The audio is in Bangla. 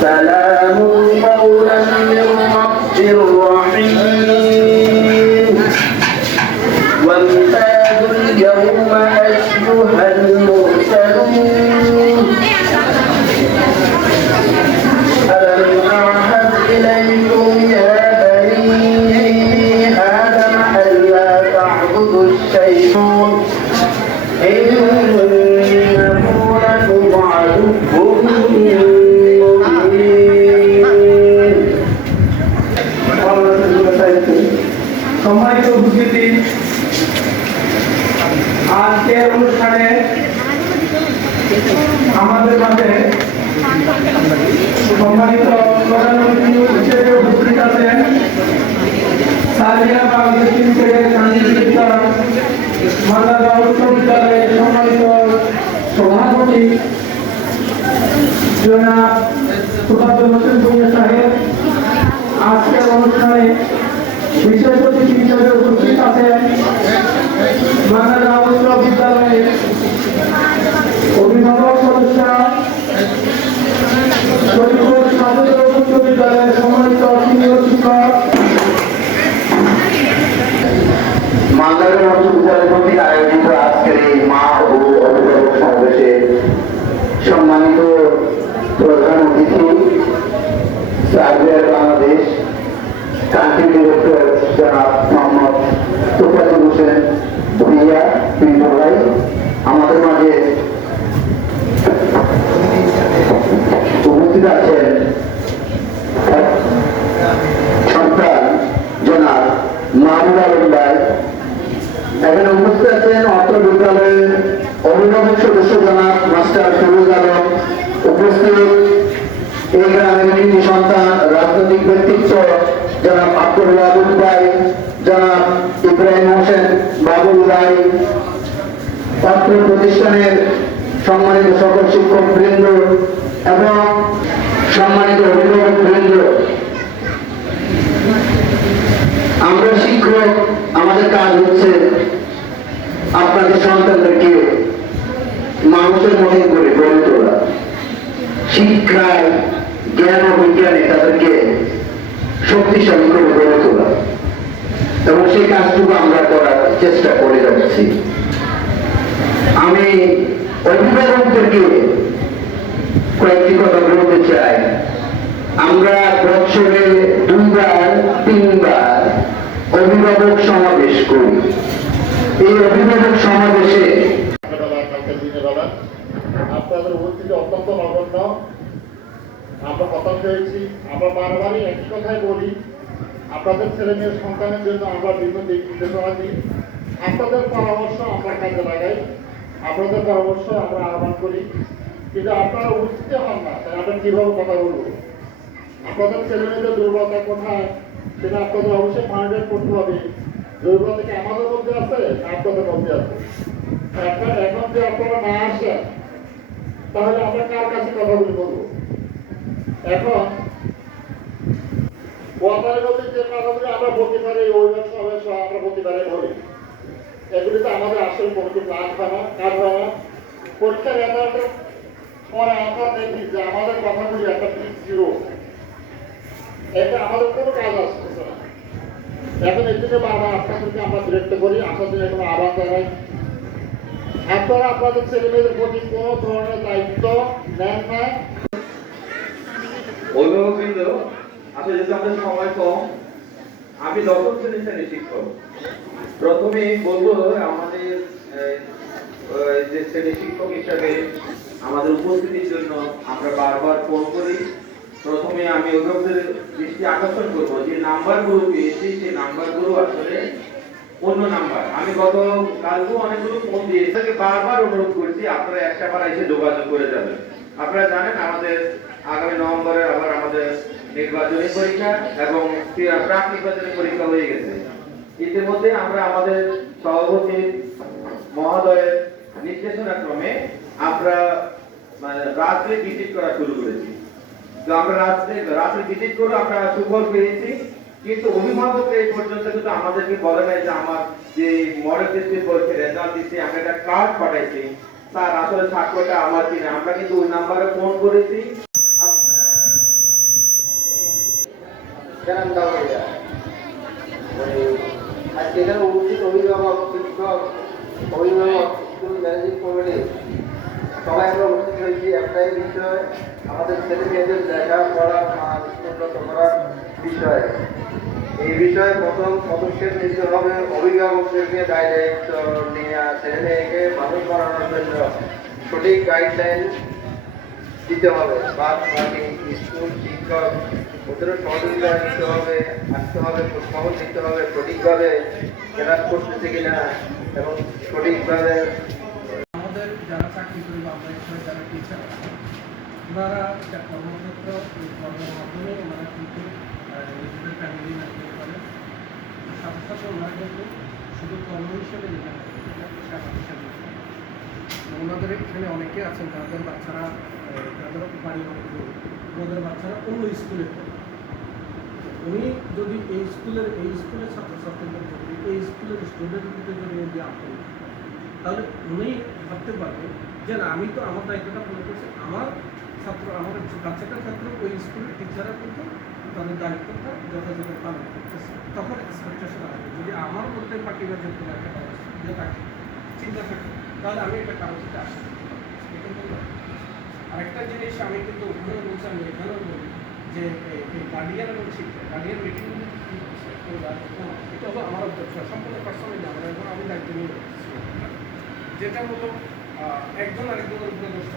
سلام قولا من رب رحيم وامتازوا اليوم أيها المرسلون ألم أعهد إليكم يا بني آدم ألا تعبدوا الشيطان إنه لكم عدو مبين সম্মানিত উপস্থিতি, আজকের অনুষ্ঠানে আমাদের মাঝে সম্মানিত প্রধান অতিথি হিসেবে উপস্থিত আছেন সালিয়া বাংলাদেশ লিমিটেডের কান্দিতা মাদ্রাসা উচ্চ বিদ্যালয়ের সম্মানিত সভাপতি জনাব তোফাজ্জল হোসেন ভূঁইয়া সাহেব। আজকের অনুষ্ঠানে বিশেষ অতিথি হিসেবে উপস্থিত আছেন মাদ্রাসা উচ্চ বিদ্যালয়ের অভিভাবক সদস্য শরীফুল সাদর উচ্চ বিদ্যালয়ের সম্মানিত সিনিয়র শিক্ষক। মাদ্রাসা উচ্চ বিদ্যালয় কর্তৃক আয়োজিত আজকের এই মা ও অভিভাবক সমাবেশে সম্মানিত প্রধান অতিথি সার্ভেয়ার বাংলাদেশ কান্ট্রি ডিরেক্টর জনাব মোহাম্মদ তোফাজ্জল হোসেন ভূঁইয়া পিন্টু ভাই, আমাদের মাঝে উপস্থিত আছেন সন্তান জনাব মাহমুদ আলম ভাই, এখানে উপস্থিত আছেন অত্র বিদ্যালয়ের অভিভাবক সদস্য জনাব মাস্টার ফিরোজ আলম, উপস্থিত এই গ্রামের কৃতি সন্তান রাজনৈতিক ব্যক্তিত্ব জনাব আব্দুল ওয়াদুদ ভাই, জনাব ইব্রাহিম হোসেন বাবুল ভাই, অত্র প্রতিষ্ঠানের সম্মানিত সকল শিক্ষক বৃন্দ এবং সম্মানিত অভিভাবক বৃন্দ। আমরা শিক্ষক, আমাদের কাজ হচ্ছে আপনাদের সন্তানদেরকে মানুষের মতন করে গড়ে তোলা, শিক্ষায় জ্ঞান ও বিজ্ঞানে তাদেরকে শক্তিশালী করে গড়ে তোলা, এবং সেই কাজটুকু আমরা করার চেষ্টা করে যাচ্ছি। আমি অভিভাবকদেরকে কয়েকটি কথা বলতে চাই। আমরা বছরে 2-3বার অভিভাবক সমাবেশ করি। এই অভিভাবক সমাবেশে আপনাদের উপস্থিতি অত্যন্ত নগণ্য। আমরা হতাশ হয়েছি। আমরা বারবারই একই কথাই বলি, আপনাদের ছেলে মেয়ের সন্তানের জন্য আমরা বিভিন্ন দিক নির্দেশনা দিই। আপনাদের পরামর্শ আমরা কাজে লাগাই, আপনাদের পরামর্শ আমরা আহ্বান করি, কিন্তু আপনারা উপস্থিত হন না। তাই আমরা কীভাবে কথা বলবো? আপনাদের ছেলে মেয়েদের দুর্বলতা কোথায় সেটা আপনাদের অবশ্যই ফাইন্ড করতে হবে। দুর্বলতা কি আমাদের মধ্যে আছে না আপনাদের মধ্যে আছে? এখন যে আপনারা না আসেন তাহলে আমরা কার কাছে কথাগুলি বলবো? এখন ওয়াটারের মধ্যে যে কথাগুলি আমরা বলতে পারি, অভিভাবক সমাবেশ আমরা বলতে পারি বলি, এগুলি তো আমাদের আসলে কোনো কাজ হয় না, পরীক্ষার রেজাল্টের পরে আমরা দেখি যে আমাদের কথাগুলি একটা ঠিক ছিল, এটা আমাদের কোনো কাজ আসতেছে না। এখন এই জন্য বারবার আপনাদেরকে আমরা বিরক্ত করি, আসার জন্য এখন আহ্বান জানাই, আপনারা আপনাদের ছেলে মেয়েদের প্রতি কোনো ধরনের দায়িত্ব নেন না। অভিভাবকবৃন্দ, আসলে যেহেতু আমাদের সময় কম, আমি 10ম শ্রেণীর শিক্ষক। প্রথমে বলবো আমাদের যে শ্রেণী শিক্ষক হিসাবে আমাদের উপস্থিতির জন্য আমরা বারবার ফোন করি। প্রথমে আমি অভিভাবকদের দৃষ্টি আকর্ষণ করবো যে নাম্বারগুলো পেয়েছি, সেই নাম্বারগুলো আসলে অন্য নাম্বার। আমি কালকেও অনেকগুলো ফোন দিয়ে এটাকে বারবার অনুরোধ করেছি আপনারা একটাবার এসে যোগাযোগ করে যাবেন। আপনারা জানেন আমাদের আগামী নভেম্বরে আবার আমাদের নির্বাচনী পরীক্ষা এবং প্রাক নির্বাচনী পরীক্ষা হয়ে গেছে। ইতিমধ্যে আমরা আমাদের সভাপতি মহোদয়ের নির্দেশনা ক্রমে আমরা রাত্রে ভিজিট করা শুরু করেছি। তো আমরা রাত্রে ভিজিট করে আমরা সুফল পেয়েছি, কিন্তু অভিভাবক এই পর্যন্ত কিন্তু আমাদেরকে বলে নাই যে আমার যে মডেল টেস্টের পরীক্ষার রেজাল্ট দিচ্ছে আমি একটা কার্ড পাঠাইছি, স্যার আসলে স্বাক্ষরটা আমার কিনা। আমরা কিন্তু ওই নাম্বারে ফোন করেছি। আমাদের ছেলে মেয়েদের লেখাপড়ার মান উন্নত করার বিষয়। এই বিষয়ে প্রথম পদক্ষেপ নিতে হবে অভিভাবকদেরকে দায়িত্ব নিয়ে ছেলে মেয়েকে মানুষ বানানোর জন্য সঠিক গাইডলাইন দিতে হবে। বাদ বাকি স্কুল শিক্ষক ওদেরও সহযোগিতা দিতে হবে, আসতে হবে, খোঁজখবর দিতে হবে সঠিকভাবে ক্লাস করতেছে কিনা এবং সঠিকভাবে আমাদের যারা চাকরি করি বা আমরা এখানে যারা টিচার আছে ওনারা একটা কর্মক্ষেত্র এই কর্মের মাধ্যমে ওনারা কিন্তু নিজেদের ফ্যামিলি মেনটেন করে, সাথে সাথে ওনারা কিন্তু শুধু কর্ম হিসেবে যেটা পেশা হিসাবে ওনাদের এখানে অনেকে আছেন যাদের বাচ্চারা যাদের বাড়ি অনেক দূর, ওনাদের বাচ্চারা অন্য স্কুলে পড়ে। উনি যদি এই স্কুলের ছাত্রছাত্রীদের যদি এই স্কুলের স্টুডেন্টদের যদি উনি আপন তাহলে উনি ভাবতে পারবে যে না আমি তো আমার দায়িত্বটা পালন করছি, আমার বাচ্চাটার ক্ষেত্রে ওই স্কুলের টিচাররা কিন্তু তাদের দায়িত্বটা যথাযথ পালন করতেছে। তখন এক্সপেকটেশন আসবে যদি আমার মধ্যে পাখিবার যে কোনো একটা ইয়ে থাকে, চিন্তা থাকে, তাহলে আমি একটা কারোর সাথে আসতে আরেকটা জিনিস আমি কিন্তু ওখানে বলছি, আমি এখানেও বলি যে এই গার্ডিয়ান এবং শিক্ষা গার্ডিয়ান মিটিংগুলি কী হচ্ছে এটা হলো আমার সম্পূর্ণ পার্সোনালি আমরা এখন আমি দায়িত্ব নিয়ে যেটা হলো একজন আরেকজনের উপরে দোষ